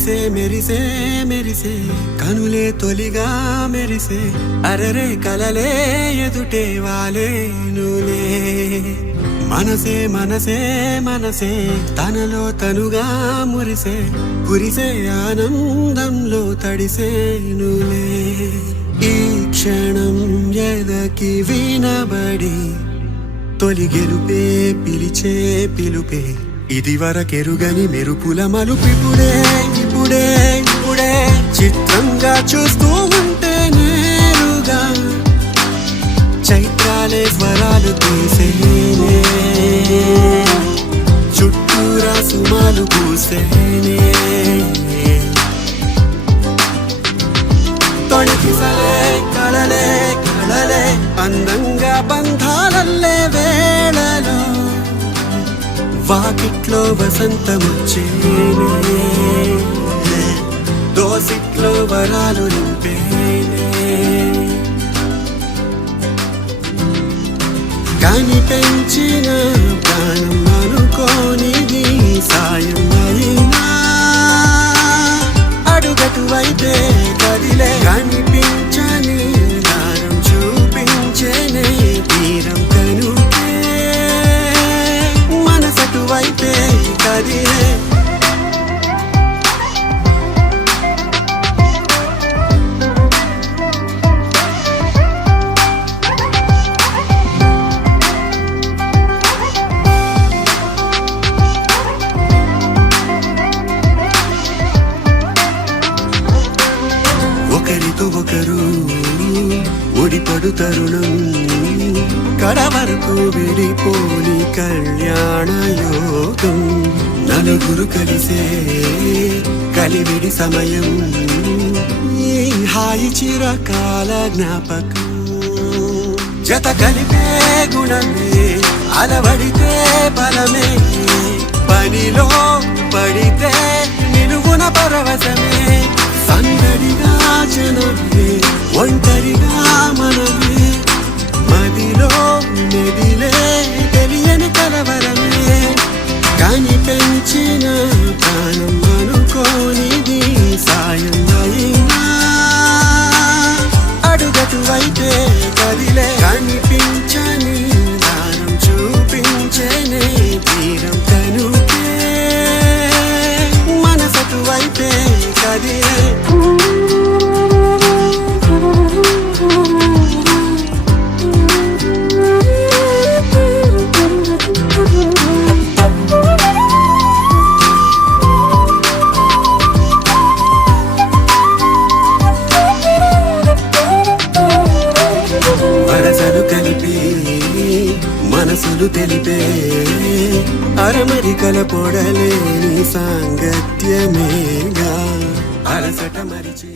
మెరిసే మెరిసే మెరిసే కనులే తొలిగా మెరిసే అరరే కలలే ఎదుటే వాలేనులే మనసే మనసే మనసే తనలో తనుగా మురిసే కురిసే ఆనందంలో తడిసేనులే ఈ క్షణం ఎదకి వినబడి తొలి గెలుపే పిలిచే పిలుపే ఇది వరకెరుగని మెరుపుల మలుపిపుడే ఇప్పుడే ఇప్పుడే చిత్రంగా చూస్తూ ఉంటే నేరుగా చైత్రాలే స్వరాలు తీసేనే చుట్టూరా సుమాలు పూసేనే తొణికిసలే కళలే కళలే అందంగా బంధాలల్లే వేళలో వాకిట్లో వసంతమొచ్చేనే దోసిట్లో వరాలు నింపేనే కాని పెంచిన ప్రాణం అనుకోనిది సాయం అయినా అడుగటువైతే కదిలే కనిపించని దారం చూపించేనే తీరం కనుకే మనసటువైతే కదిలే ఒకరితో ఒకరు ఒడిపడు తరుణం కడవరకు విడిపోని కళ్యాణ యోగం నలుగురు కలిసే కలివిడి సమయం ఈ హాయి చిరకాల జ్ఞాపకం జత కలిపే గుణమే అలవడితే బలమే పనిలో పడితే నిలువున పరవశమే సందడిగా జనమే ఒంటరిగా మనమే మదిలో మెదిలే తెలియని కలవరమే కాని పెంచిన ప్రాణం అనుకోనిది సాయం అయినా అడుగటువైతే కదిలే కనిపించని దారం చూపించేనే తీరం కనుకే మనసటువైతే కదిలే వరసలు కలిపి మనసులు తెలిపే అరమరికల పొడలేని సాంగత్యమేగా అలసట మరిచి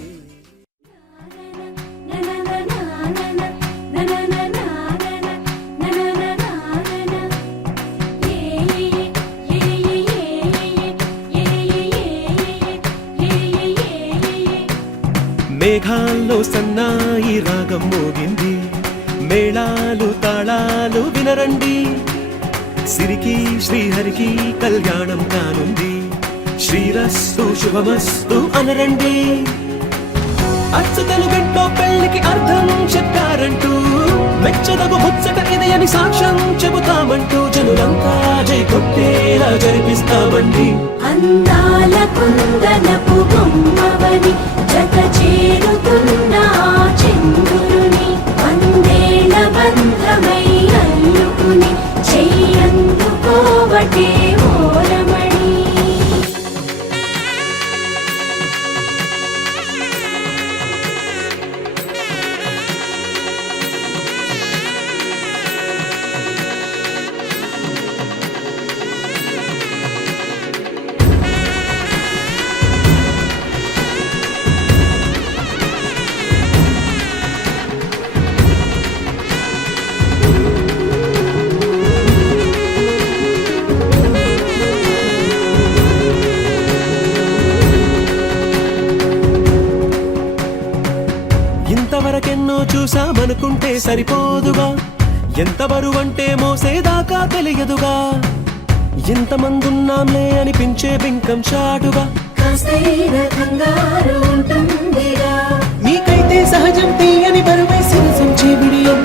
మేఘాల్లో సన్నాయి రాగం మోగింది మేళాలు తాళాలు వినరండి సిరికి శ్రీహరికి కళ్యాణం కానుంది శ్రీరస్తు శుభమస్తు అనరండి అచ్చతలు గంటో పెళ్లికి అర్థం చెప్పారంటూ మెచ్చదగు ముచ్చట ఇది అని సాక్ష్యం చెబుతామంటూ జనులంతా జై కొట్టేలా జరిపిస్తామండి అందాల కుందనపు బొమ్మవని జత చేరుతున్న చంద్రుని వందేళ్ల బంధమై అల్లుకుని చెయ్యందుకోవటే ఓరమణి ఇంతవరకెన్నో చూసామనుకుంటే సరిపోదుగా ఎంత బరువంటే మోసేదాకా తెలియదుగా ఇంతమందున్నాంలే అనిపించే బింకం చాటుగా కాస్తైన కంగారు ఉంటుందిగా. మీకైతే సహజం తీయని బరువై శిరసించే బిడియం,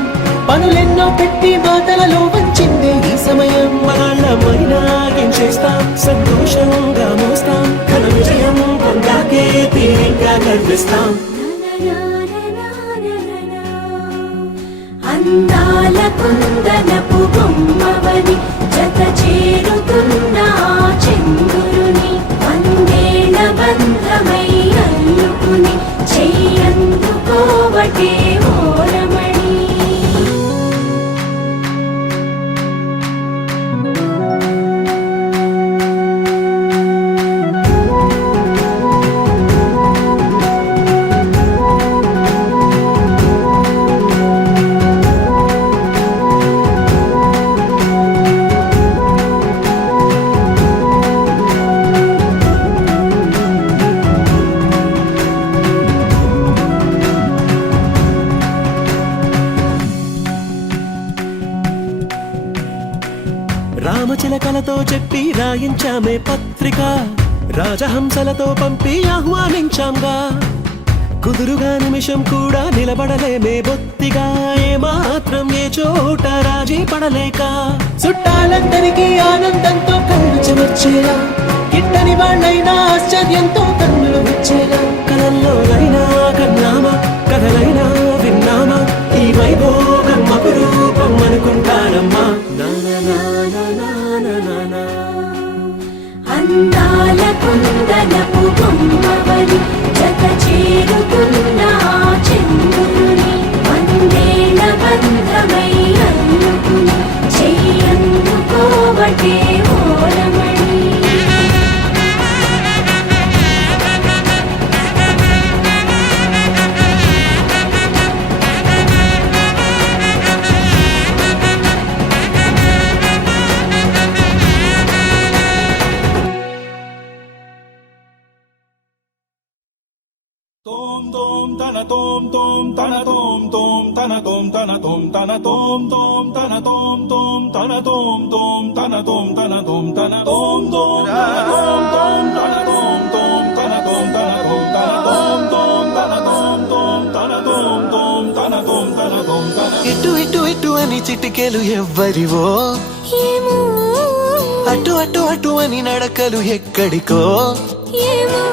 పనులెన్నో పెట్టి మాటలలో వంచిందే ఈ సమయం. మనాళ్ళమైనా ఏం చేస్తాం, సంతోషంగా మోస్తాం, ఘన విజయం పొందాకే తీరిగ్గా కనిపిస్తాం. అందాల కుందనపు బొమ్మవని జత చేరుతున్న ఆ చంద్రుని వందేళ్ల బంధమై అల్లుకుని చెయ్యందుకోవటే ఓరమణి. రామచిలకలతో చెప్పి రాయించామే పత్రిక, రాజహంసలతో పంపి ఆహ్వానించాంగా. కుదురుగా నిమిషం కూడా నిలబడలేమే బొత్తిగా, ఏమాత్రం ఏ చోట రాజీ పడలేక. చుట్టాలందరికీ ఆనందంతో కళ్ళు చెమర్చేలా, గిట్టని వాళ్ళైనా ఆశ్చర్యంతో కన్నులు వచ్చేలా. కలల్లోనైనా కన్నామా, కథలైనా విన్నామా, ఈ వైభోగం అపురూపం అనుకుంటానమ్మా. అందాల కుందనపు బొమ్మవని జత చేరుతున్న ఆ చంద్రుని వందేళ్ల బంధమై అల్లుకుని చెయ్యందుకోవటే ఓరమణి. Tom tom tana tom tom tana tom tom tana tom tana tom tana tom tom tana tom tom tana tom tom tana tom tana tom tana tom tom tana tom tom tana tom tom tana tom tana tom tana tom tom tana tom tom tana tom tom tana tom tana tom tana. ఇటు ఇటు ఇటు అని చిటికెలు ఎవ్వరివో, ఏమో అటు అటు అటు అని నడకలు ఎక్కడికో. ఏమో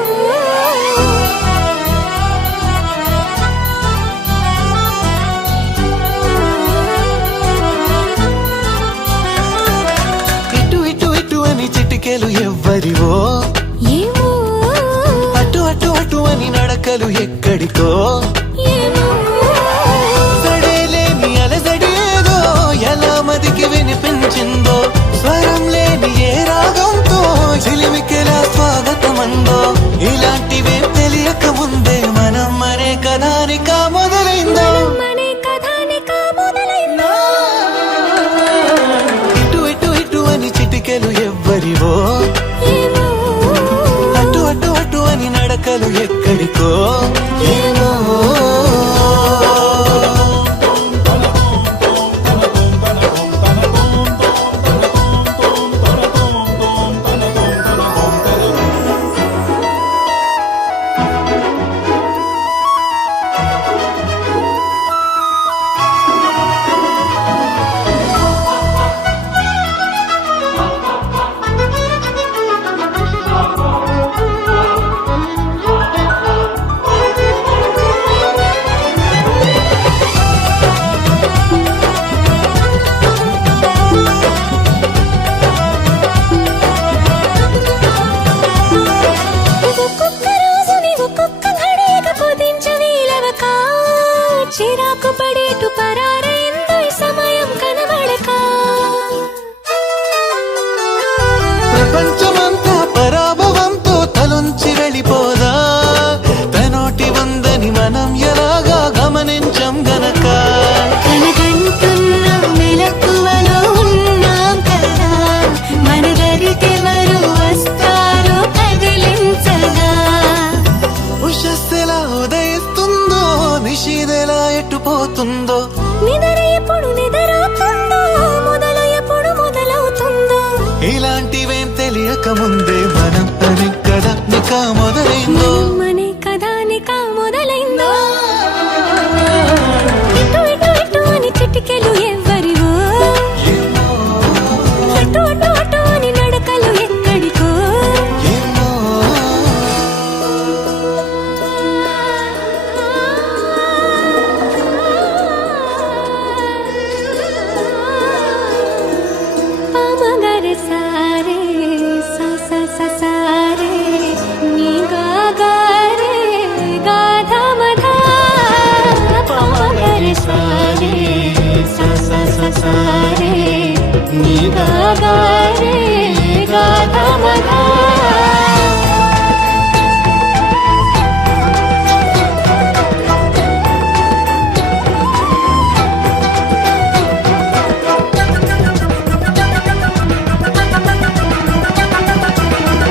ఇటు ఇటు ఇటు అని చిటికెలు ఎవ్వరివో, ఏమో అటు అటు అటు అని నడకలు ఎక్కడికో. ఏమో సడేలేని అలసడేదో ఎలా మదికి వినిపించిందో, స్వరం లేని ఏ రాగంతో చిలిమికెలా స్వాగతమందో. ఇలాంటివే తెలియక ముందే మనం మరే కథానిక మొదలైందో. మనే కథానిక మొదలైందో. ఇటు ఇటు ఇటు అని చిటికెలు ఎవ్వరివో, ఏమో అటు అటు అటు అని నడకలు ఎక్కడికో. ఏమో ఒక్కొక్క రోజుని ఒక్కొక్క ఘడియగా కుదించవీలవక, చిరాకు పడేటు పరారైందో ఈ సమయం కనబడక. ప్రపంచమంతా పరాభవంతో తలొంచి వెళ్ళిపోదా, తనోటి వందని మనం ఎలాగా గమనించం గనక. కనకంటున్న మెలకువలో ఉన్నాం కదా, మన దరికెవరు వస్తారో కదిలించగా. ఉషస్సెలా ఉదయిస్తుందో, నిషీదెలా ఎట్టుపోతుందో. నిద్ర ఎప్పుడు నిద్రవుతుందో, మొదలు ఎప్పుడు మొదలవుతుందో. ఇలాంటివేం తెలియ తెలియక ముందే మనం అనే కదా నిక మొదలైందో మనే కథానిక మొదలైందో ఇటు ఇటు ఇటు అని చిటికెలు ఎవ్వరివో అటు అటు అటు అని నడకలు ఎక్కడికో ఏమో పామగర సారే సా సా సా సారే నీ గా గా రే గా ధ మ ధ పామగర సారే సా సా సా సారే నీ గా గా రే గా ధ మ ధ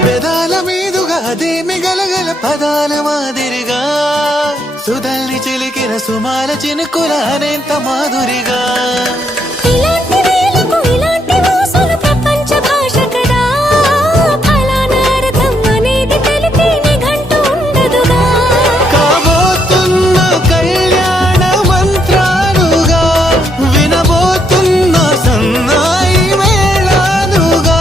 పెదాల మీదుగా అదే మిగలగల పదాల మాదిరిగా సుధల్ని చిలికిన సుమాల చినుకుల అనేంత మాధురిగా ఇలాంటి వేలకు ఇలాంటి మోసాలు ప్రపంచ భాష కదా ఫలానా అర్థం అనేది తెలిపే నిఘంటు ఉండదుగా కాబోతున్న కళ్యాణ మంత్రాలుగా వినబోతున్న సన్నాయి మేళాలుగా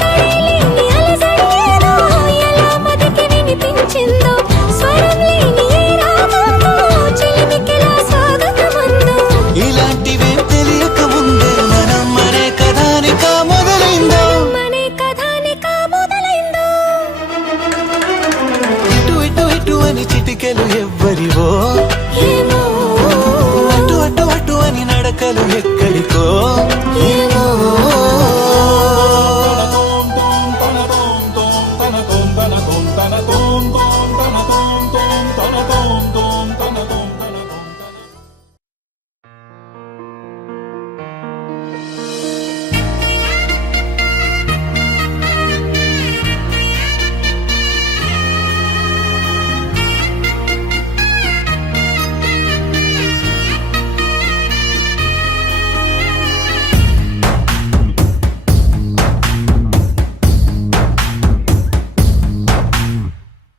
సరేలేని అలసడేదో ఎలా మదికి వినిపించిందో స్వరం లేని ఏ రాగంతో చిలిమికిలా స్వాగతమందో ఇలాంటివేం తెలియక ముందే మనం మరే కథానిక మొదలైందో మనే కథానిక మొదలైందో ఇటు ఇటు ఇటు అని చిటికెలు ఎవ్వరివో ఏమో అటు అటు అటు అని నడకలు ఎక్కడికో ఏమో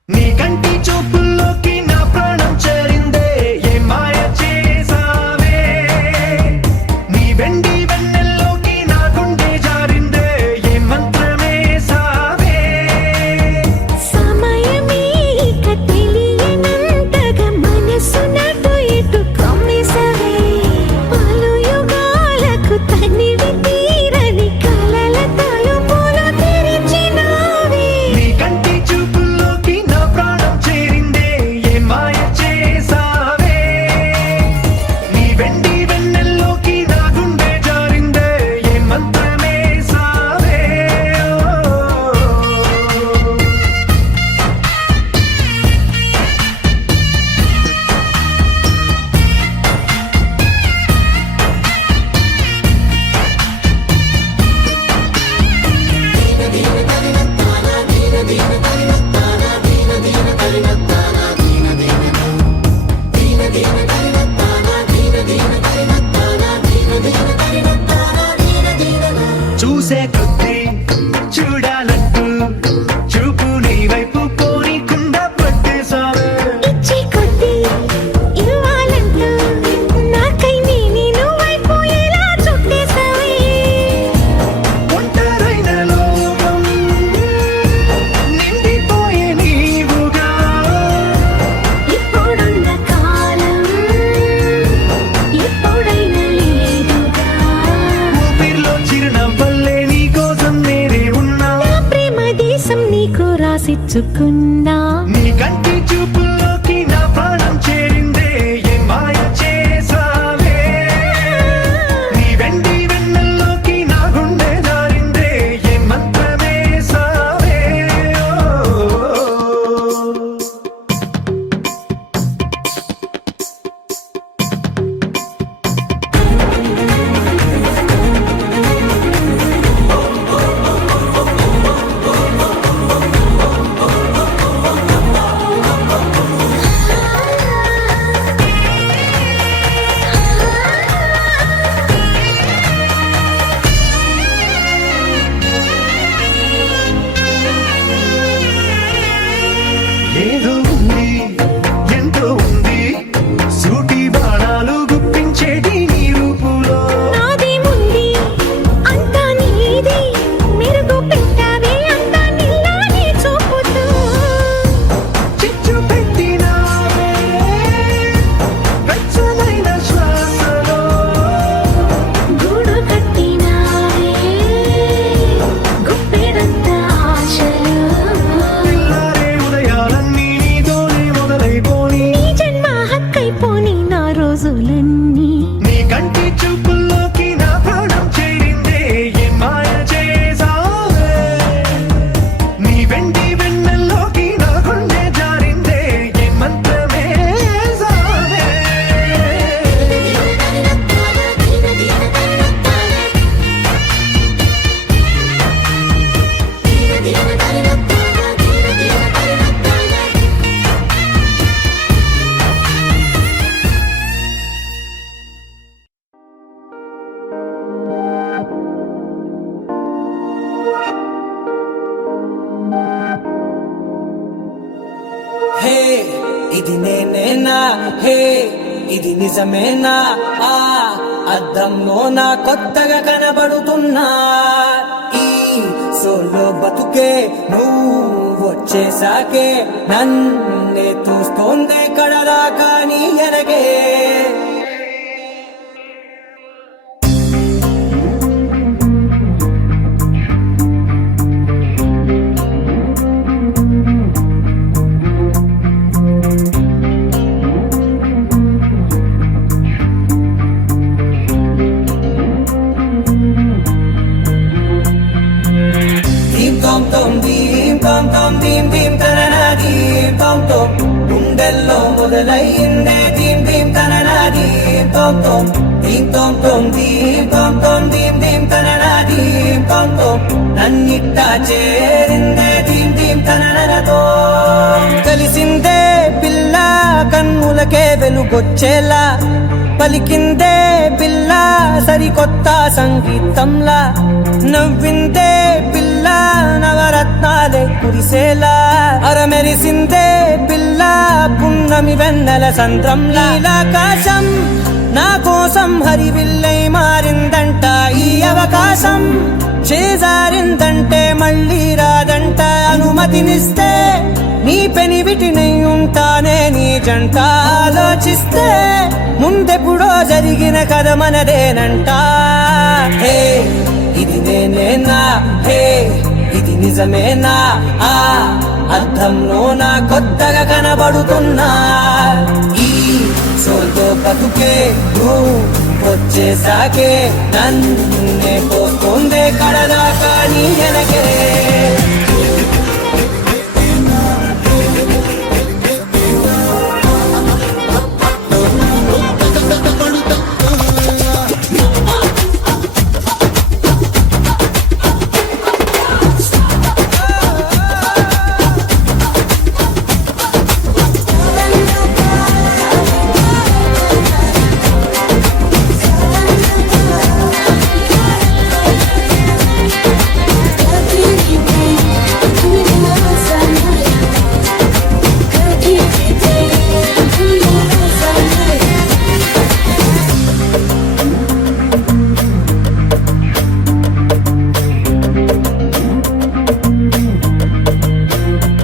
నీ కంటి చూపుల్లోకి నా ప్రాణం చేరిందే ఏ మాయ చేసావే నీ వెండి వెన్నెల్లోకి నా గుండె జారిందే ఏ మంత్రమే సావే సమయమే ఇక తెలియనంతగా మనసు నటు ఇటు కమ్మిసవే పలు యుగాలకు తనివి తీరని కలల తలుపులు తెరిచినావే నీ కంటి చూపుల్లోకి నా ప్రాణం చేరిందే ఏ మాయ చేసావే నీ వెండి వెన్నెల్లోకి నా గుండె జారిందే ఏ మంత్రమే సావే చూసే కొద్దీ చూడాలంటూ చూపు నీ వైపు పోనీకుండా పట్టేశావే ఇచ్చే కొద్దీ ఇవ్వాలంటూ నాకై నేను వైపు ఎలా చుట్టేసావే ఒంటరైన లోకం నిండిపోయే నీవుగా ఇప్పుడున్న కాలం ఎప్పుడైనా లేదుగా ఊపిరిలో చిరునవ్వల్లే నీ కోసం నేనే ఉన్నా నా ప్రేమ దేశం నీకు రాసిచ్చుకున్నా నీ కంటి చూపుల్లోకి నా ప్రాణం చేరిందే ఏ మాయ చేసావే నీ వెండి వెన్నెల్లోకి నా గుండె జారిందే ఏ మంత్రమే సావే ఇది నిజమేనా ఆ అద్దంలో నా కొత్తగా కనబడుతున్నా ఈ సోలో బతుకే నువ్వు వచ్చేసాకే నన్నే తోస్తోంది కడదాకా నీ ఎనగే గుండెల్లో మొదలైందే దీం దీం తననా దీం తోం తోం దీం తోం తోం దీం తోం తోం దీం దీం తననా దీం తోం తోం నన్నిట్టా చేరిందే దీం దీం తననతో కలిసిందే పిల్ల కన్నులకే వెలుగొచ్చేలా పలికిందే పిల్ల సరికొత్త సంగీతంలా నవ్విందే పిల్ల నవరత్నాలే కురిసేలా అరమెరిసిందే పిల్ల పున్నమి వెన్నెల సంద్రంలా ఆకాశం నా కోసం హరివిల్లై మారిందంట ఈ అవకాశం చేజారిందంటే మళ్ళీ రాదంట అనుమతినిస్తే నీ పెనివిటినై ఉంటానే నీ జంట ఆలోచిస్తే ముందెప్పుడో జరిగిన కథ మనదేనంట హే ఇది నేనేనా హే ఇది నిజమేనా ఆ అద్దంలో నా కొత్తగా కనబడుతున్నా ఈ సోల్తో బతుకే నువ్వు వచ్చేసాకే నన్నే పోతుందే కడదాకా నీ ఎనకే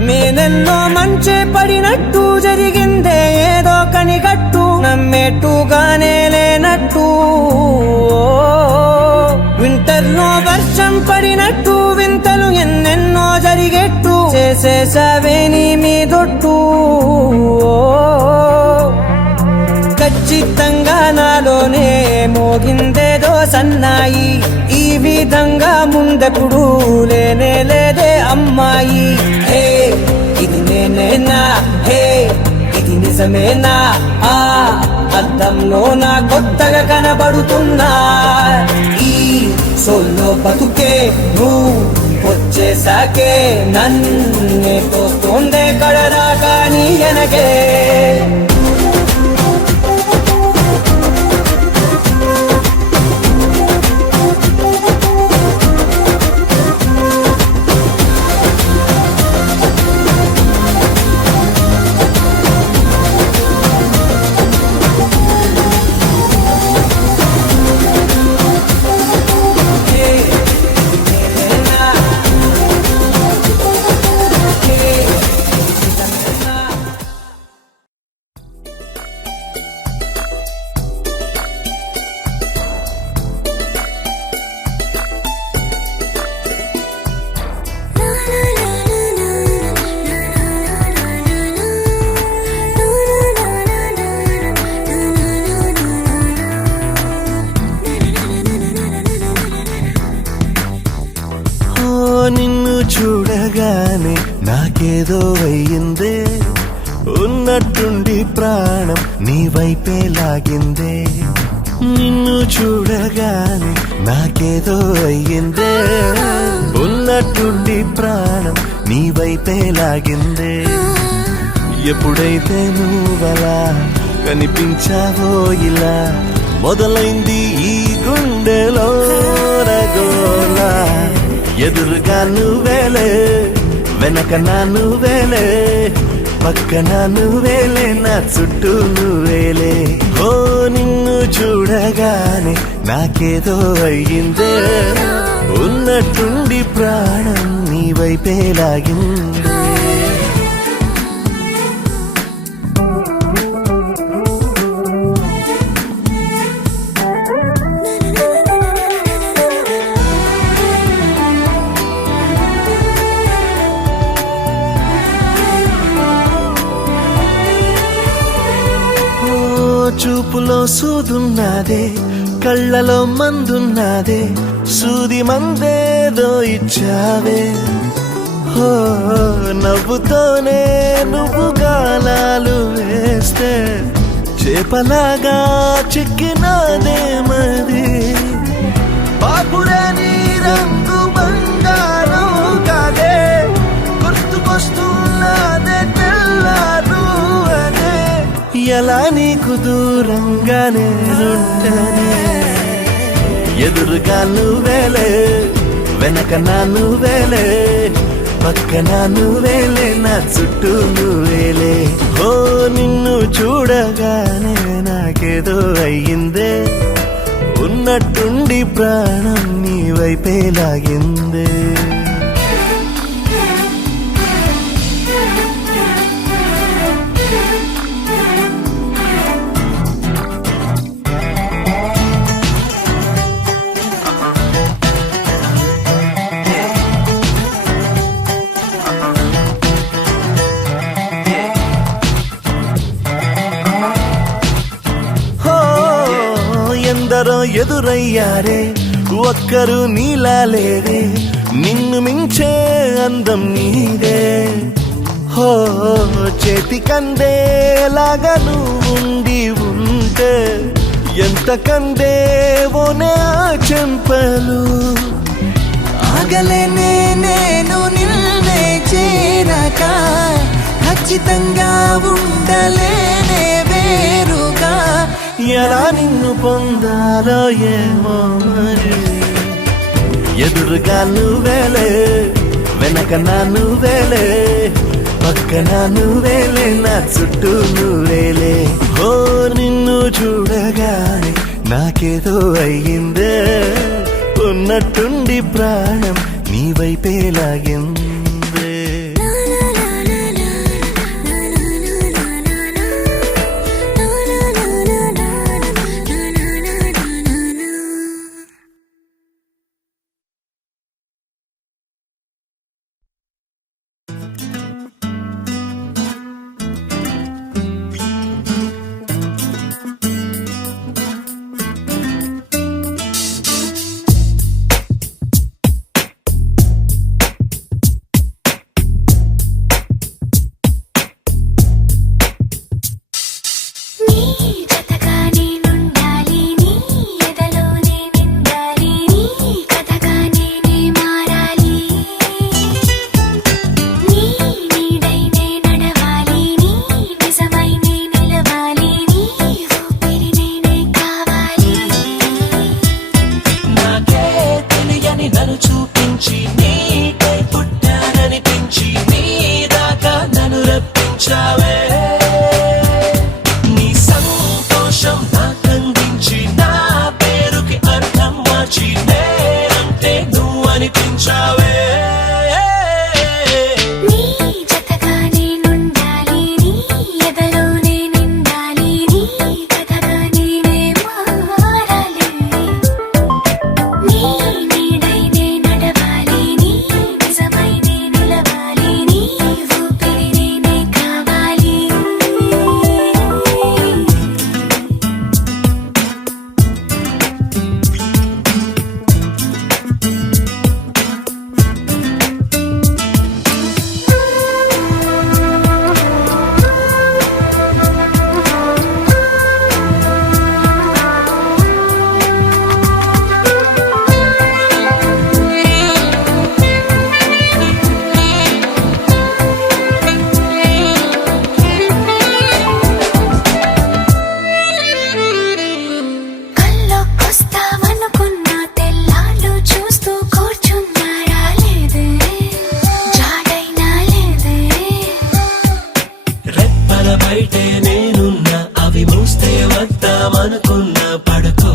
నేనెన్నో మంచి పడినట్టు జరిగిందే ఏదో కనిగట్టు నమ్మేట్టుగానే లేనట్టు వింటర్లో వర్షం పడినట్టు వింతలు ఎన్నెన్నో జరిగేట్టు చేసేసావే నీ మీదొట్టు ఖచ్చితంగా నాలోనే మోగిందేదో సన్నాయి ఈ విధంగా ముందెప్పుడు లేనే లేదే అమ్మాయి హే ఇది నేనేనా హే ఇది నిజమేనా ఆ అద్దంలో నా కొత్తగా కనబడుతున్నా ఈ సోల్లో బతుకే నువ్వు వచ్చేసాకే నన్నే తోస్తోందే కడదాకా నీ ఎనగే నిన్ను చూడగానే నాకేదో అయ్యిందే ఉన్నట్టుండి ప్రాణం నీ వైపే లాగిందే నిన్ను చూడగానే నాకేదో అయ్యిందే ఉన్నట్టుండి ప్రాణం నీ వైపే లాగిందే ఎప్పుడైతే నువ్వలా కనిపించావో ఇలా మొదలైంది ఈ గుండెలో రగోలా ఎదురుగా నువ్వేలే వెనక నా నువ్వేలే పక్కన నువ్వేలే నా చుట్టూ నువ్వేలే ఓ చూడగానే నాకేదో అయ్యిందే ఉన్నట్టుండి ప్రాణం నీ వైపే లాగిందే చూపులో సూదున్నదే కళ్ళలో మందున్నదే సూది మందేదో ఇచ్చావే హో నవ్వుతోనే నువ్వు గాలాలు వేస్తే చేపలాగా చిక్కినాదే మరి బాపురే నీ రంగు బంగారం కాదే గుర్తుకొస్తున్నదే తెల్లారు అనే ఎలా నీకు దూరంగా నేనుంటనే ఎదురుగా నువ్వేలే వెనక నా నువ్వేలే పక్కన నువ్వేలే నా చుట్టూ నువ్వేలే ఓ నిన్ను చూడగానే నాకేదో అయ్యిందే ఉన్నట్టుండి ప్రాణం నీ వైపే లాగిందే ఎందరో ఎదురయ్యారే ఒక్కరు నీలా లేరే నిన్ను మించే అందం నీదే హో చేతికందేలాగా నువ్వుండి ఉంటే ఎంత కందేవోనే ఆ చెంపలు ఆగలేనే నేను నిన్నే చేరక ఖచ్చితంగా ఉండలేనే వేరుగా ఎలా నిన్ను పొందాలో ఏమో మరి ఎదురుగా నువ్వేలే వెనక నా నువ్వేలే పక్కన నువ్వేలే నా చుట్టూ నువ్వేలే ఓ నిన్ను చూడగానే నాకేదో అయ్యిందే ఉన్నట్టుండి ప్రాణం నీ వైపే లాగిందే బయటే నేనున్నా అవి మూస్తే వద్దామనుకున్నా పడుకో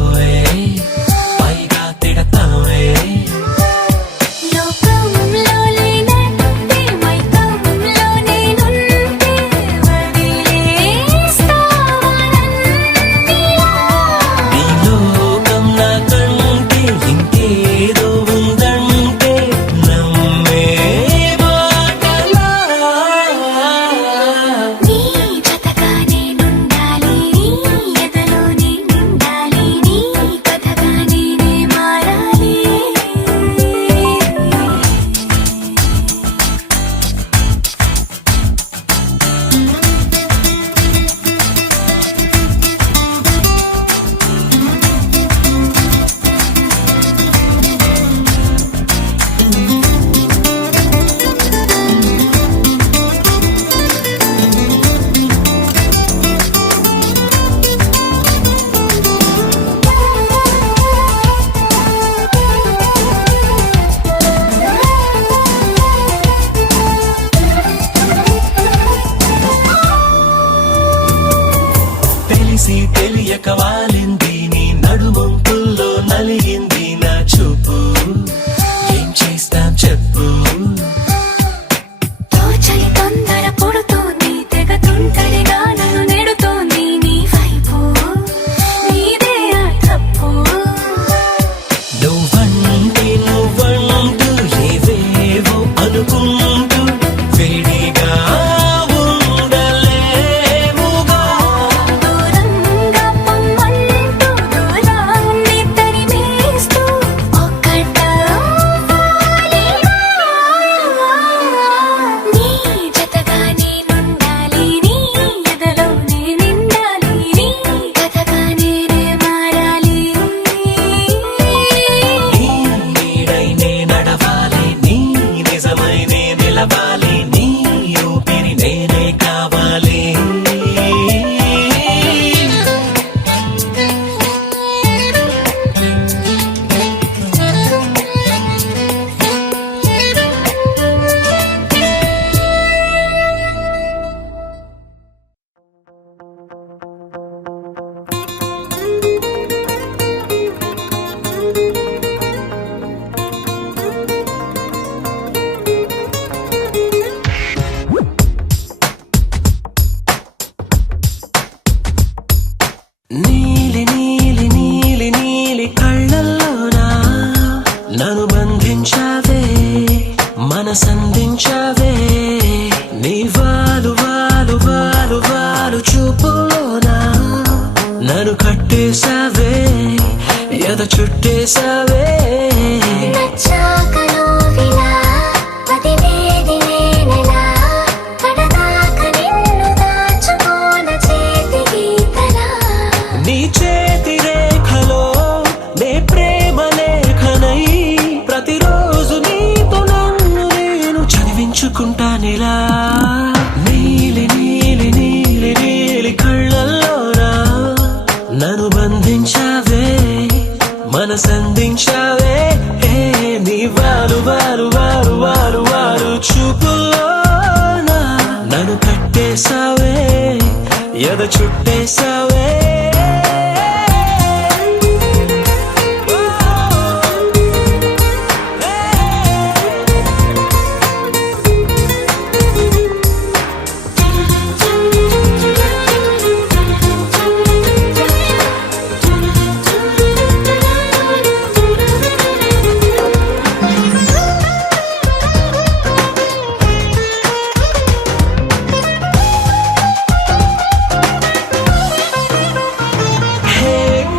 నీలి నీలి నీలి నీలి కళ్ళల్లోనా నన్ను బంధించావే మనసందించావే నీ వాలు వాలు వాలు వాలు చూపులోనా నన్ను కట్టేశావే ఎద చుట్టేశావే నచ్చాక నువ్విలా వదిలేది నేనెలా కడదాక నిన్ను దాచుకోన చేతి గీతలా నీ చేతి రేఖలో నే ప్రేమ లేఖనై ప్రతిరోజు నీతో నన్ను నేను చదివించుకుంటానిలా నీలి నీలి నీలి నీలి కళ్ళల్లోనా నన్ను బంధించావే మనసందించావే నీ వారు వారు వారు వారు వారు చూపులోనా నన్ను కట్టేశావే ఎద చుట్టేశావే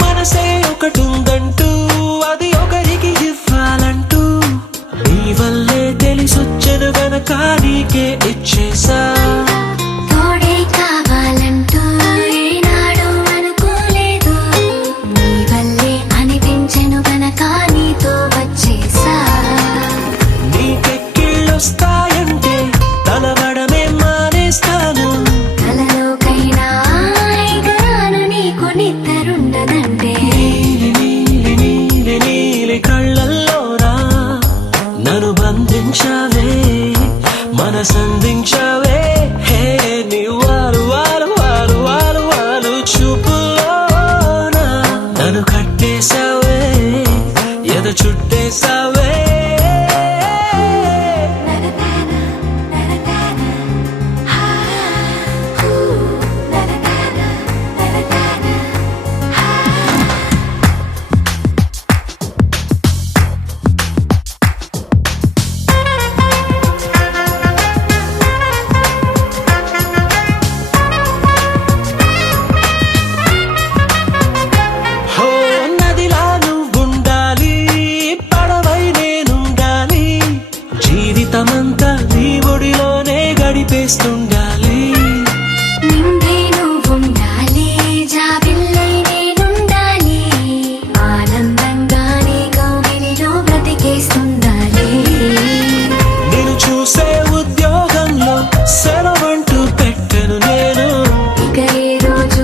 మనసే ఒకటుందంటూ అది ఒకరికి ఇవ్వాలంటూ నీ వల్లే తెలిసొచ్చను గనక నీకే ఇచ్చేసా తోడే కావాలంటూ ఏనాడు అనుకోలేదు నీ వల్లే అనిపించెను గనక నీతో వచ్చేసా నీకెక్కిళ్ళొస్తాయంటే తలవడమే మానేస్తాను కలలోకైనా ఎగరాను నీకు నిద్రుండదంటే నీలి నీలి నీలి నీలి కళ్ళల్లోనా నన్ను బంధించావే మనసందించావే నీ వారు వారు వారు వారు వారు చూపులోనా నన్ను కట్టేశావే ఎద చుట్టేశావే హో నదిలా నువ్వుండాలి పడవై నేనుండాలి జీవితమంతా నీ ఒడిలోనే గడిపేస్తుండాలి నిండే నువ్వుండాలి జాబిల్లై నేనుండాలి ఆనందంగా నీ కౌగిలిలో బ్రతికేస్తుండాలి నేను చూసే ఉద్యోగంలో సెలవంటూ పెట్టను నేను ఇక ఏ రోజు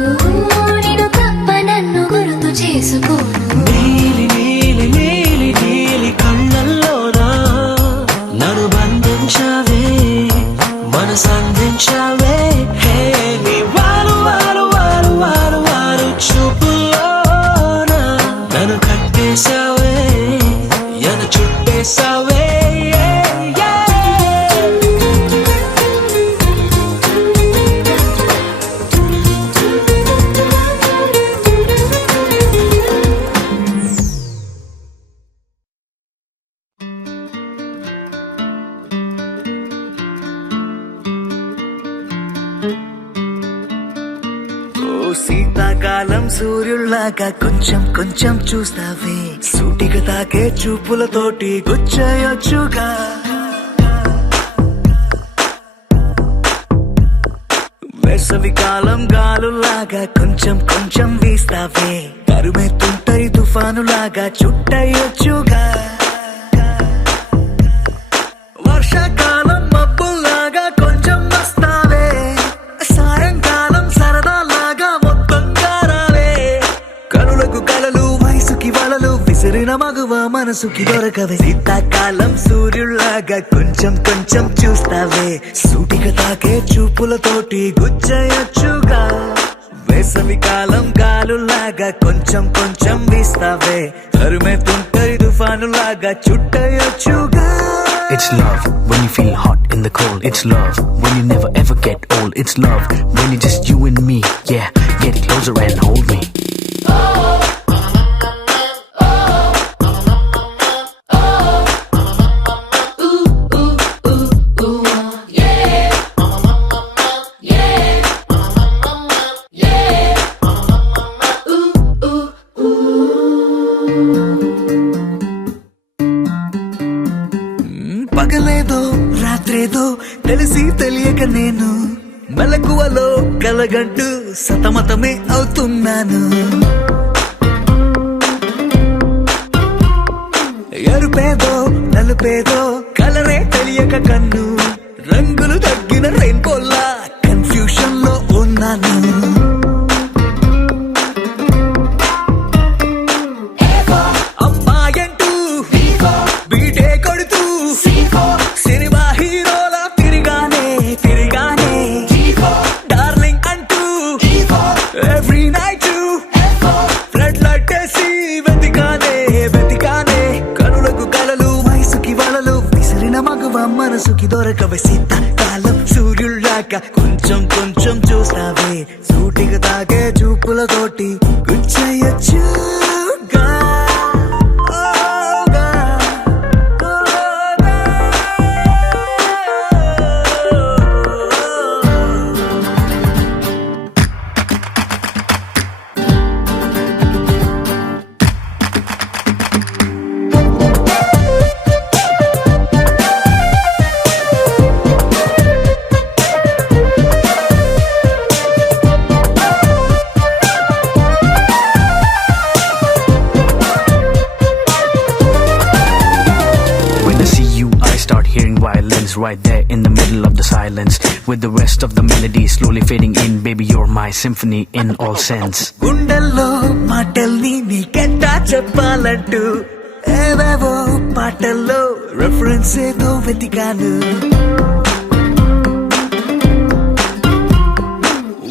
నిన్ను తప్ప నన్ను గుర్తు చేసుకోను నీలి నీలి నీలి నీలి కళ్ళల్లోనా నన్ను బంధించావే మనసందించావే నీ వారు వారు వారు వారు వారు చూపులోనా నన్ను కట్టేశావే ఎద చుట్టేశావే ఓ శీతాకాలం సూర్యుల్లాగా కొంచెం కొంచెం చూస్తావే సూటిగా తాకే చూపులతోటి గుచ్చయొచ్చుగా వేసవి కాలం గాలులాగా కొంచెం కొంచెం వీస్తావే తరుమెత్తుంటరి తుఫానులాగా చుట్టయొచ్చుగా వర్షాకాలం మబ్బుల్లాగా కొంచెం వస్తావే సాయంకాలం సరదాలాగా మొత్తంగా రావే కనులకు కలలు వయసుకి వలలు విసిరిన మగువ మనసుకి దొరకవే శీతాకాలం సూర్యుల్లాగా కొంచెం కొంచెం చూస్తావే సూటిగా తాకే చూపులతోటి గుచ్చయొచ్చుగా వేసవి కాలం గాలులాగా కొంచెం కొంచెం వీస్తావే తరుమెత్తుంటరి తుఫానులాగా చుట్టయొచ్చుగా It's love when you feel hot in the cold. It's love when you never ever get old. It's love when it's just you and me. Yeah, get closer and hold me. పగలేదో రాత్రేదో తెలిసి తెలియక నేను మెలకువలో కలగంటూ సతమతమే అవుతున్నాను. ఎరుపేదో నలుపేదో కలరే తెలియక కన్ను రంగులు తగ్గిన రెయిన్బోలా confusion లో ఉన్నాను. అమ్మాయంటూ బీటే కొడుతూ సినిమా హీరోలా తిరిగానే తిరిగానే డార్లింగ్ అంటూ ఎవ్రీ నైట్ ఫ్లడ్ లైట్ వేసి వెతికానే వెతికానే కనులకు కలలు వయసుకి వలలు విసిరిన మగువ మనసుకి దొరకవే శీతాకాలం సూర్యుళ్ళాక కొంచెం కొంచెం చూస్తావే సూటిగా తాగే చూపులతోటి గుచ్చయచ్చుగా. Violins right there in the middle of the silence, with the rest of the melody slowly fading in. Baby, you're my symphony in all sense. గుండెల్లో మాటల్ని నీకెట్టా చెప్పాలంటూ ఏవేవో పాటల్లో రెఫరెన్స్ ఏదో వెతికాను.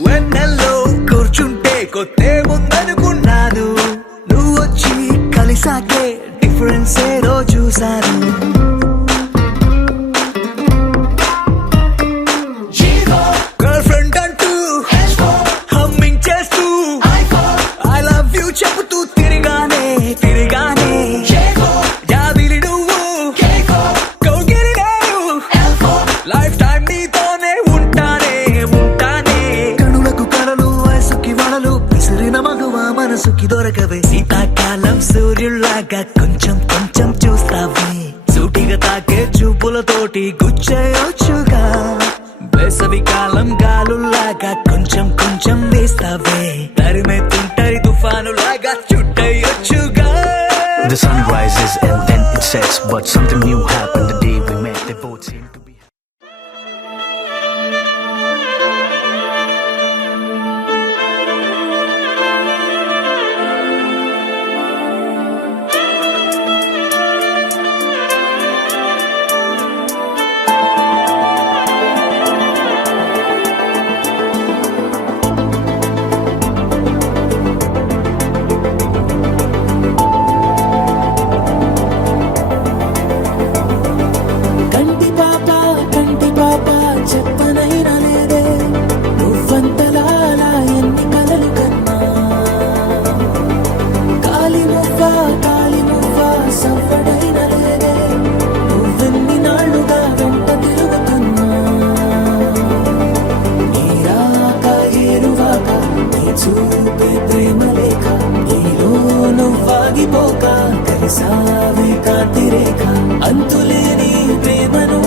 వెన్నెల్లో కూర్చుంటే కొత్తే ఉందనుకున్నాను. నువ్వు వచ్చి కలిసాకే డిఫరెన్స్ ఏదో చూశాను. చెబుతూ తిరిగానే తిరిగానే జాబిలి నువ్వు కౌగిలి నేను లైఫ్ టైం నీతోనే ఉంటానే ఉంటానే కనులకు కలలు వయసుకి వలలు విసిరిన మగువ మనసుకి దొరకవే శీతాకాలం సూర్యుల్లాగా కొంచెం కొంచెం చూస్తావే సూటిగా తాకే చూపులతోటి గుచ్చేయొచ్చుగా. వేసవి కాలం గాలుల్లాగా కొంచెం కొంచెం వేస్తావే తరిమే తుంటరి తుఫానులాగా చుట్టయొచ్చుగా. The sun rises and then it sets, but something new happened the day we met. They both seem to be అంతులేని ప్రేమను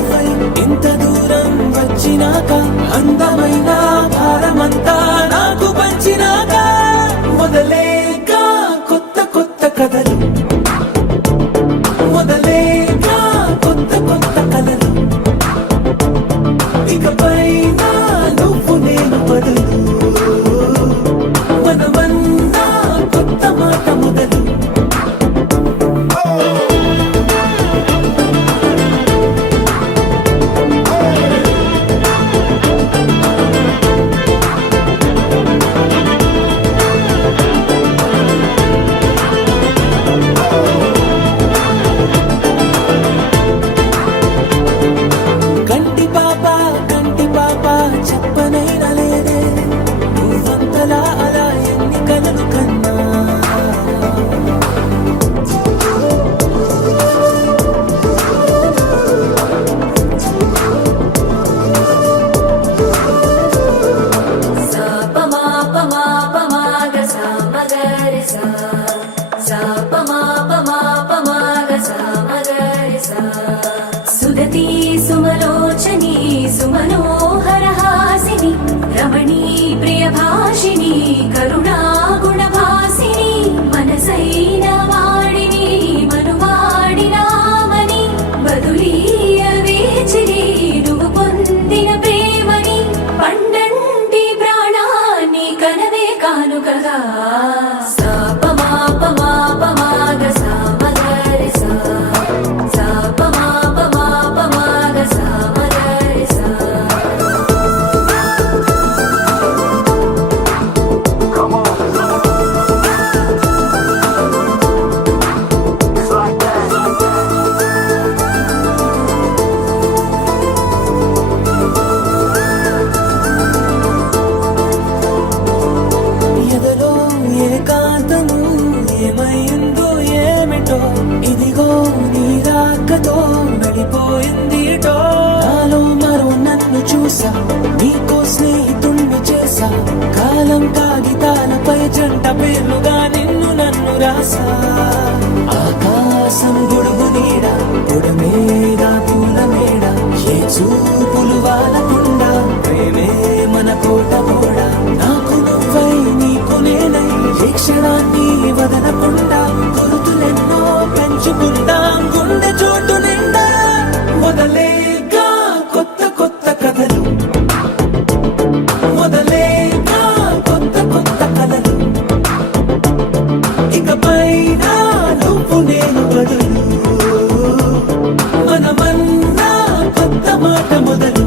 ఇంత దూరం వచ్చినాక అందమైన భారమంతా నాకు పంచినాక మొదలేక కొత్త కొత్త కథలు మొదలేక కొత్త కొత్త కథలు ఇకపై నువ్వు నేను బదులు మనమన్నా కొత్త మాట మొదలు శ్వాస ఆకాశం గొడుగు నీడ పొడమేదా పూల మేడ ఏ చూపులు వాలకుండా ప్రేమే మన కోట గోడ నాకు నువ్వై నీకు నేనై ఈ క్షణాన్ని వదలకుండా గుర్తులెన్నో పెంచుకుందాం గుండె చోటు నిండా మొదలేగా కొత్త కొత్త కథలు మొదలేగా కొత్త కొత్త కథలు ఇకపై నువ్వు నేను బదులు మనమన్నా కొత్త మాట మొదలు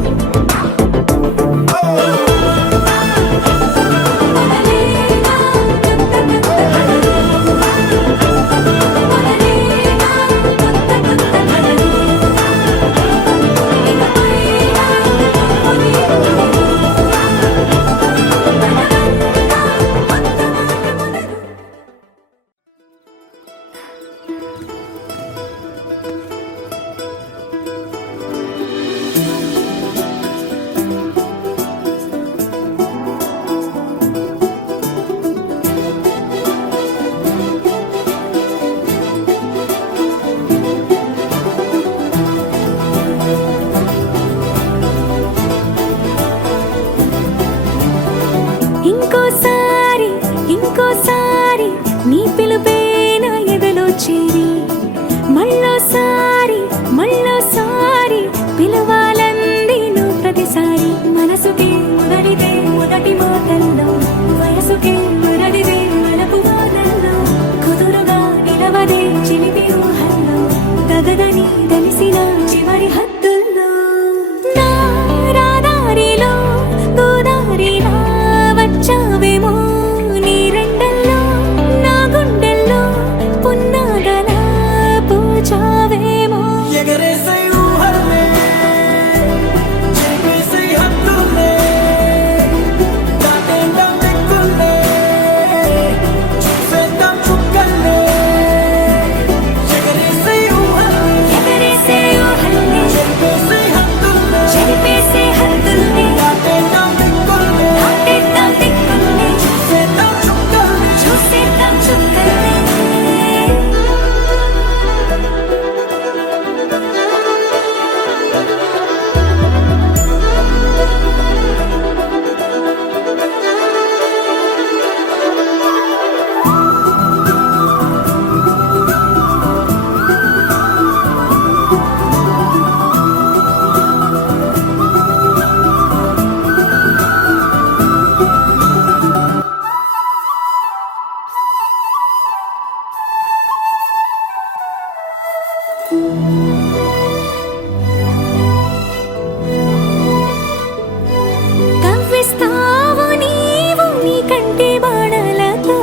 ఇంకోసారి ఇంకోసారి నీ పిలుపే నా ఎదలో చేరి మళ్ళోసారి మళ్ళోసారి పిలవాలంది నువ్వు ప్రతిసారి మనసుకే మొదటిదే మొదటి మాటల్లో వయసుకే మొదటిదే వలపు మాటల్లో కుదురుగా నిలవదే చిలిపి ఊహల్లో గగదని తెలిసిన చివరి హద్దుల్లో నా రాదారిలో గోదారిలా వచ్చావేమో నీ రెండల్లో నా గుండెల్లో పున్నాగలా పూచావేమో ఎగరేసై ఊహల్లే చేపేసై హద్దుల్లే దాటేద్దాం దిక్కుల్లే చూసేద్దాం చుక్కల్లే ఎగరేసై ఊహల్లే ఎగరేసే ఊహల్లే చేపేసై హద్దుల్లే చెరిపేసే హద్దుల్ని దాటేద్దాం దిక్కుల్లే దాటేద్దాం దిక్కుల్ని చూసేద్దాం చుక్కల్లే చూసేద్దాం చుక్కల్ని కవ్విస్తావు నీవు నీ కంటి బాణలతో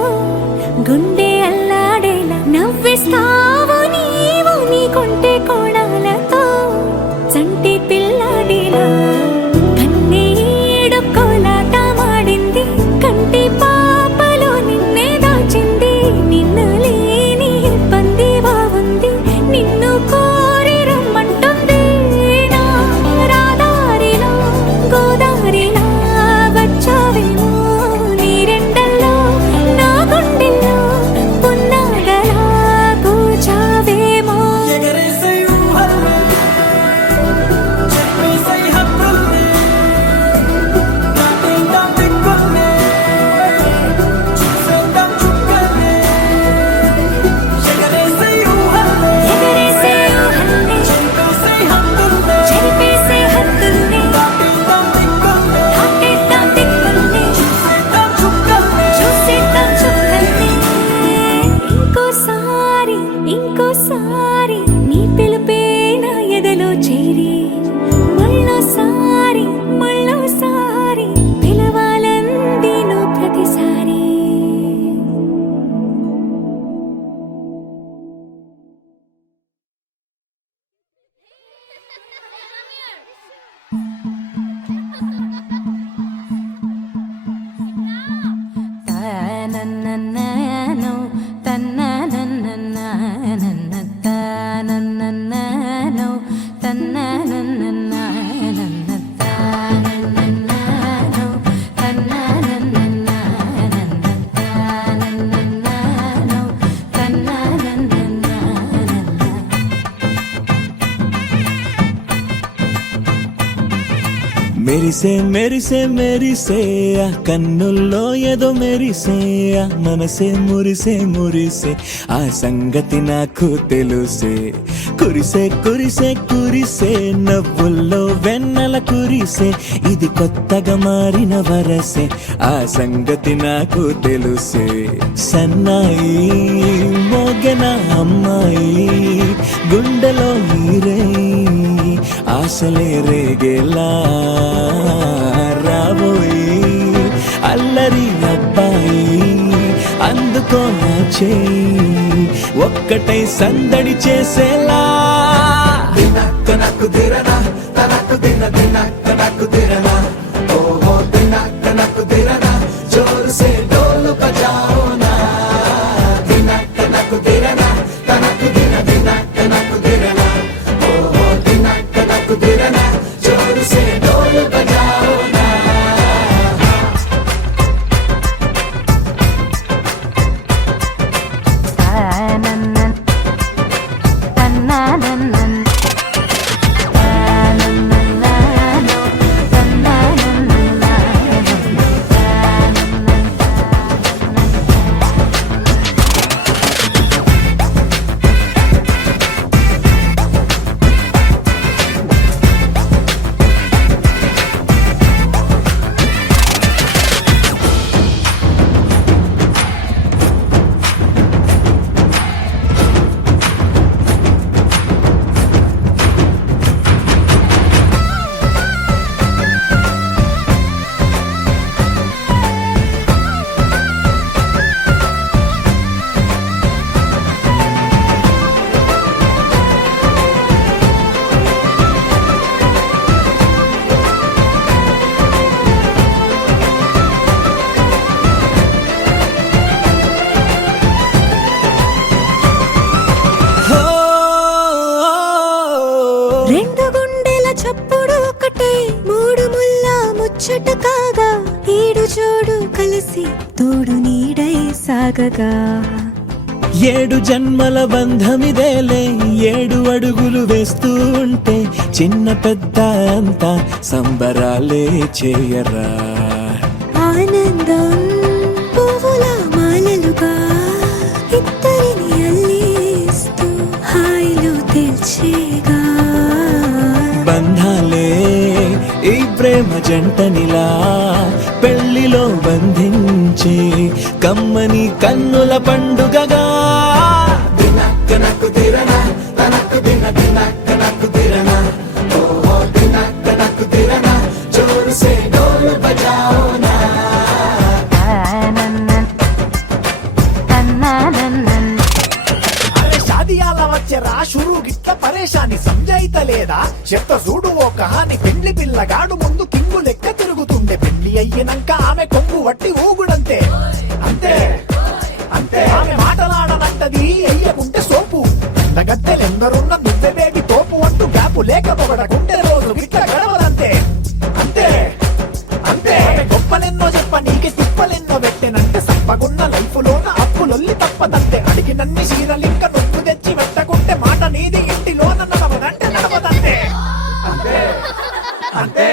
గుండె అల్లాడేలా నవ్విస్తావు నీవు నీ కొంటె కోణాలతో చంటి పిల్లాడిలా కన్నీడు కోలాట మాడింది కంటి పాపలో నిన్నే దాచింది నిన్ను లేని ఇబ్బంది బాగుంది నిన్ను కోరి రమ్మంటుంది నా రాదారిలో గోదారిలా వచ్చావేమో నీ రెండల్లో నా గుండెల్లో పున్నాగలా మెరిసే మెరిసే మెరిసే ఆ కన్నుల్లో ఏదో మెరిసే ఆ మనసే మురిసే మురిసే ఆ సంగతి నాకు తెలుసే కురిసే కురిసే కురిసే నవ్వుల్లో వెన్నెల కురిసే ఇది కొత్తగా మారిన వరసే ఆ సంగతి నాకు తెలుసే సన్నాయి మోగెన అమ్మాయి గుండెలో హీరే ఆశలే రేగేలా రాబోయి అల్లరి అబ్బాయి అందుకో నా చేయి ఒక్కటై సందడి చేసేలా దినక్క నాకు దిరనా తనకు దిన దినక్క నాకు దిరనా ఓహో దినక్క నాకు దిరనా జోరు సే డోలు బజాओ నా దినక్క నాకు దిరనా తనకు దిన దినక్క నాకు దిరనా ఓహో దినక్క నాకు దిరనా జోరు సే డోలు బజాओ నా రెండు గుండెల చప్పుడు ఒకటే మూడు ముల్ల ముచ్చట కాగా ఈడు జోడు కలిసి తోడు నీడై సాగగా ఏడు జన్మల బంధమిదేలే ఏడు అడుగులు వేస్తూ ఉంటే చిన్న పెద్ద అంతా సంబరాలే చేయరా ఆనందం పువ్వుల మాలలుగా ఇద్దరిని అల్లేస్తూ హాయిలో తెల్చేగా బంధాలే ఈ ప్రేమ జంటనిలా పెళ్లిలో బంధించే కమ్మని కన్నుల పండుగగా దినక్క నాకు దిరనా తనకు దిన దినక్క నాకు దిరనా ఓహో దినక్క నాకు దిరనా జోరు సే డోలు బజాओ నా అరే షాదియాల వచ్చెరా షురు గిట్ల పరేషాని సంజాయితలేదా చెత్త చూడు ఓ కహాని పెండ్లి పిల్లగాడు ముందు కింగు లెక్క తిరుగుతుండే పెండ్లి అయ్యినంక ఆమె కొంగు వట్టి ఊగుడంతే అంతే అంతే ఆమె మాటలాడనంటది ఎయ్యకుంటే సోపు గద్దెలెందరున్న నువ్వే బేబి తోపు అంటూ గ్యాపు లేక పొగడకుంటే రోజు గిట్ల గడవదంతే అంతే అంతే ఆమె గొప్పలెన్నో చెప్ప నీకే తిప్పలెన్నో పెట్టెనంటే సప్పగున్న లైఫ్ లోన అప్పులొల్లి తప్పదంతే అడిగినన్ని చీరలింక నొప్పు తెచ్చి పెట్టకుంటే మాట నీది ఇంటిలోన నడవదంటే నడవదంతే అంతే అంతే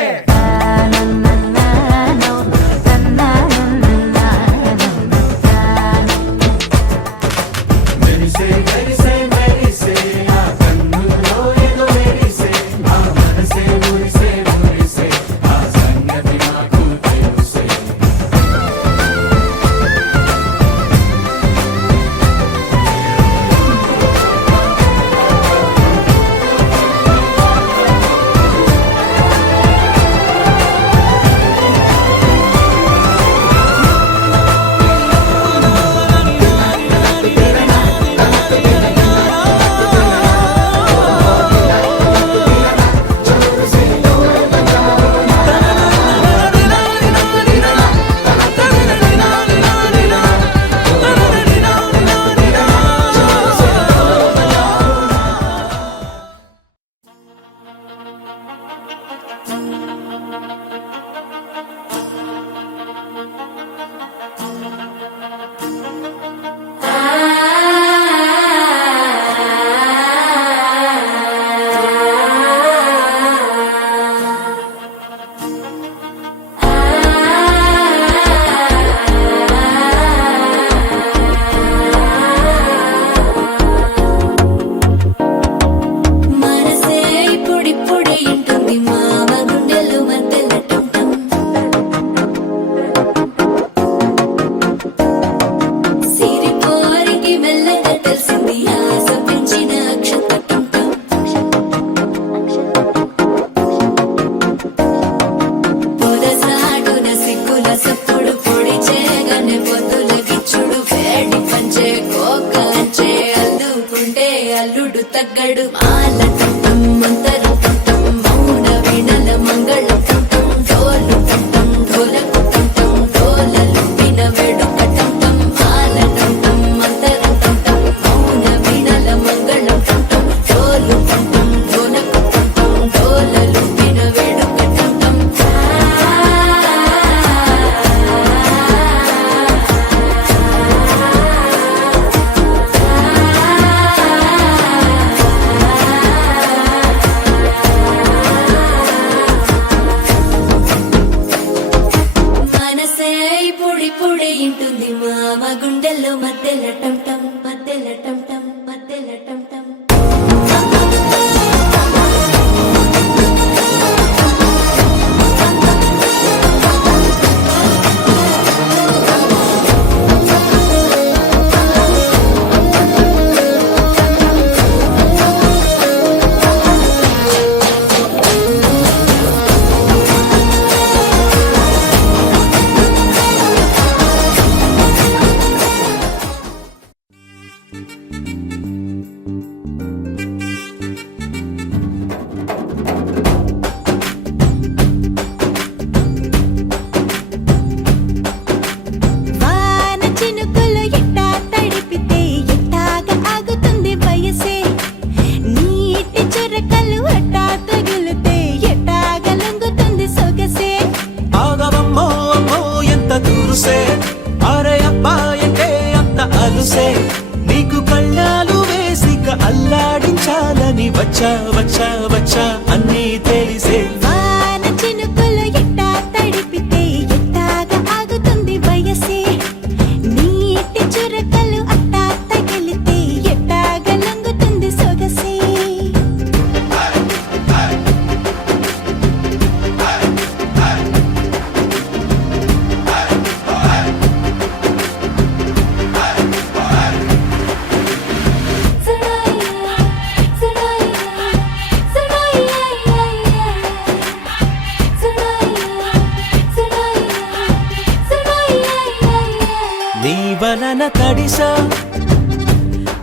తగ్గడు మాల కంఠం మంతర కంఠం మౌన వీణల మంగళ కంఠం డోలు కంఠం ఢోలకు కంఠం డోలలు విన వేడుక కంఠం మాల కంఠం మంతర కంఠం మౌన వీణల మంగళ కంఠం డోలు కంఠం ఢోలకు కంఠం డోలలు విన వేడుక కంఠం మనసే పొడి పొడి ఇంటుంది మామ గుండెల్లో మధ్యల టంటం మధ్యల టంటం మధ్యల టంటం వాన చినుకులు ఎట్టా తడిపితే ఎట్టాగా ఆగుతుంది వయసే నీటి చురకలు అట్టా తగిలితే ఎట్టాగా లొంగుతుంది సొగసే ఆగవమ్మో అమ్మో ఎంత దూరుసే అరే అబ్బాయంటే అంత అలుసే నీకు కళ్ళాలు వేసిక అల్లాడించాలని వచ్చా వచ్చా వచ్చా అన్నీ తెలిసే వాన చినుకులు ఎట్టా తడిపితే ఎట్టాగా ఆగుతుంది వయసే నీటి చురకలు అట్టా తగిలితే ఎట్టాగా లొంగుతుంది సొగసే నీ వలన తడిసా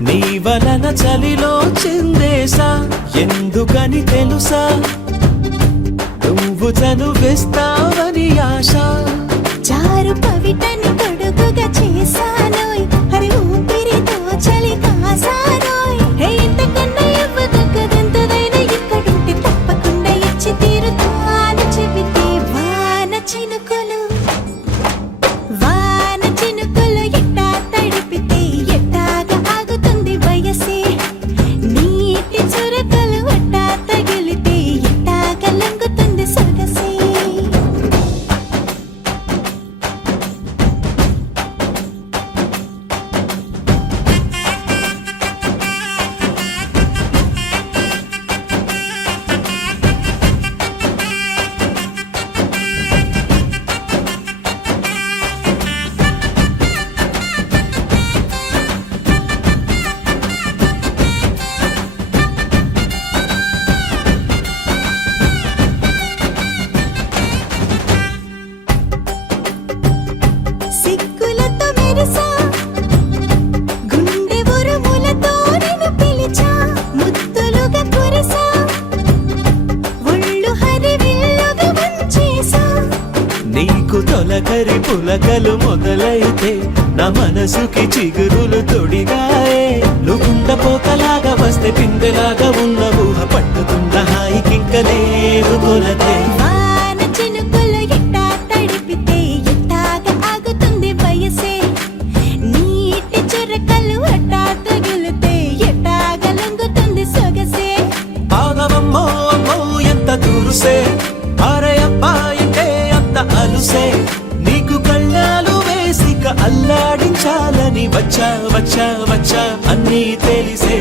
నీ వలన చలిలో చిందేసా ఎందుకని తెలుసా నువ్వు చనువిస్తావని ఆశ చారు పవిటని తొడుగుగా చేశానోయ్ హరి ఊపిరితో చలి కాసానోయ్ హే ఇంతకన్నా ఇవ్వదగ్గదెంతదైనా ఇక్కడుంటే తప్పకుండా ఇచ్చి తీరుతాను చెబితే వాన చినుకులు ఎట్టా తడిపితే ఎట్టాగా ఆగుతుంది వయసే నీటి చురకలు అట్టా తగిలితే ఎట్టాగా లొంగుతుంది సొగసే సిగ్గులతో మెరిసా గుండె ఉరుములతో నిన్ను పిలిచా ముద్దులుగా కురిసా ఒళ్ళు హరివిల్లుగా వంచేసా నీకు తొలకరి పులకలు మొదలైతే నా మనసుకి చిగురులు తొడిగాయే నువ్వుండ పోతలాగా వస్తే పిందెలాగా ఉన్న ఊహ పట్టుకున్న హాయికింక లేదు కొలతే వాన చినుకులు ఎట్టా తడిపితే ఎట్టాగా ఆగుతుంది వయసే నీటి చురకలు అట్టా తగిలితే ఎట్టాగా లొంగుతుంది సొగసే ఆగవమ్మో అమ్మో ఎంత దూరుసే అరే అబ్బాయంటే అంత అలుసే నీకు కళ్ళాలు వేసిక అల్లాడించాలని వచ్చా వచ్చా వచ్చా అన్నీ తెలిసే